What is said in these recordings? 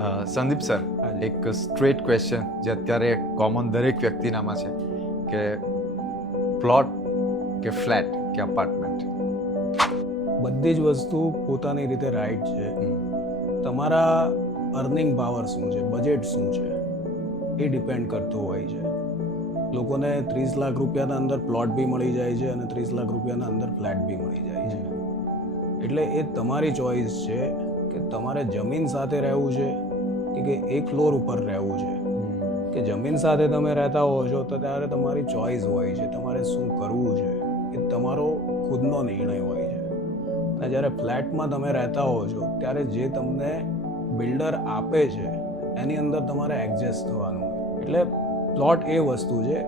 Sandeep sir, એક straight question જે અત્યારે કોમન દરેક વ્યક્તિનામાં છે કે પ્લોટ કે ફ્લેટ કે અપાર્ટમેન્ટ? બધી જ વસ્તુ પોતાની રીતે રાઈટ છે. તમારા અર્નિંગ પાવર શું છે, બજેટ શું છે, એ ડિપેન્ડ કરતું હોય છે. લોકોને 30 લાખ રૂપિયાના અંદર પ્લોટ બી મળી જાય છે અને 30 લાખ રૂપિયાના અંદર ફ્લેટ બી મળી જાય છે. એટલે એ તમારી ચોઈસ છે કે તમારે જમીન સાથે રહેવું છે કે એક ફ્લોર ઉપર રહેવું છે. કે જમીન સાથે તમે રહેતા હો છો તો ત્યારે તમારી ચોઈસ હોય છે, તમારે શું કરવું છે એ તમારો ખુદનો નિર્ણય હોય છે. અને જ્યારે ફ્લેટમાં તમે રહેતા હો છો ત્યારે જે તમને બિલ્ડર આપે છે એની અંદર તમારે એડજસ્ટ થવાનું. એટલે પ્લોટ એ વસ્તુ છે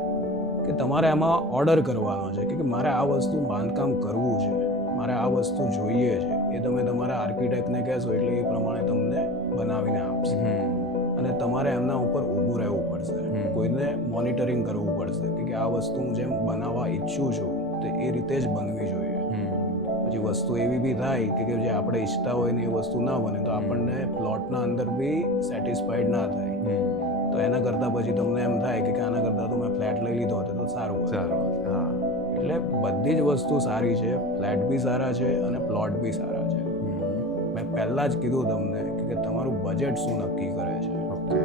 કે તમારે એમાં ઓર્ડર કરવાનો છે કે મારે આ વસ્તુ બાંધકામ કરવું છે, મારે આ વસ્તુ જોઈએ છે, એ તમે તમારા આર્કિટેક્ટને કહેશો એટલે એ પ્રમાણે તમને બનાવીને આપશે. અને તમારે એમના ઉપર ઊભું રહેવું પડશે, કોઈને મોનિટરિંગ કરવું પડશે કે આ વસ્તુ હું જેમ બનાવવા ઈચ્છું છું તો એ રીતે જ બનવી જોઈએ. પછી વસ્તુ એવી બી થાય કે જે આપણે ઈચ્છતા હોય ને એ વસ્તુ ના બને તો આપણને પ્લોટના અંદર બી સેટિસ્ફાઈડ ના થાય. તો એના કરતાં પછી તમને એમ થાય કે આના કરતાં તો મેં ફ્લેટ લઈ લીધો હતો તો સારું સારું. હા, એટલે બધી જ વસ્તુ સારી છે, ફ્લેટ બી સારા છે અને પ્લોટ બી સારા છે. મેં પહેલાં જ કીધું તમને કે તમારું બજેટ શું નક્કી કરે છે. ઓકે.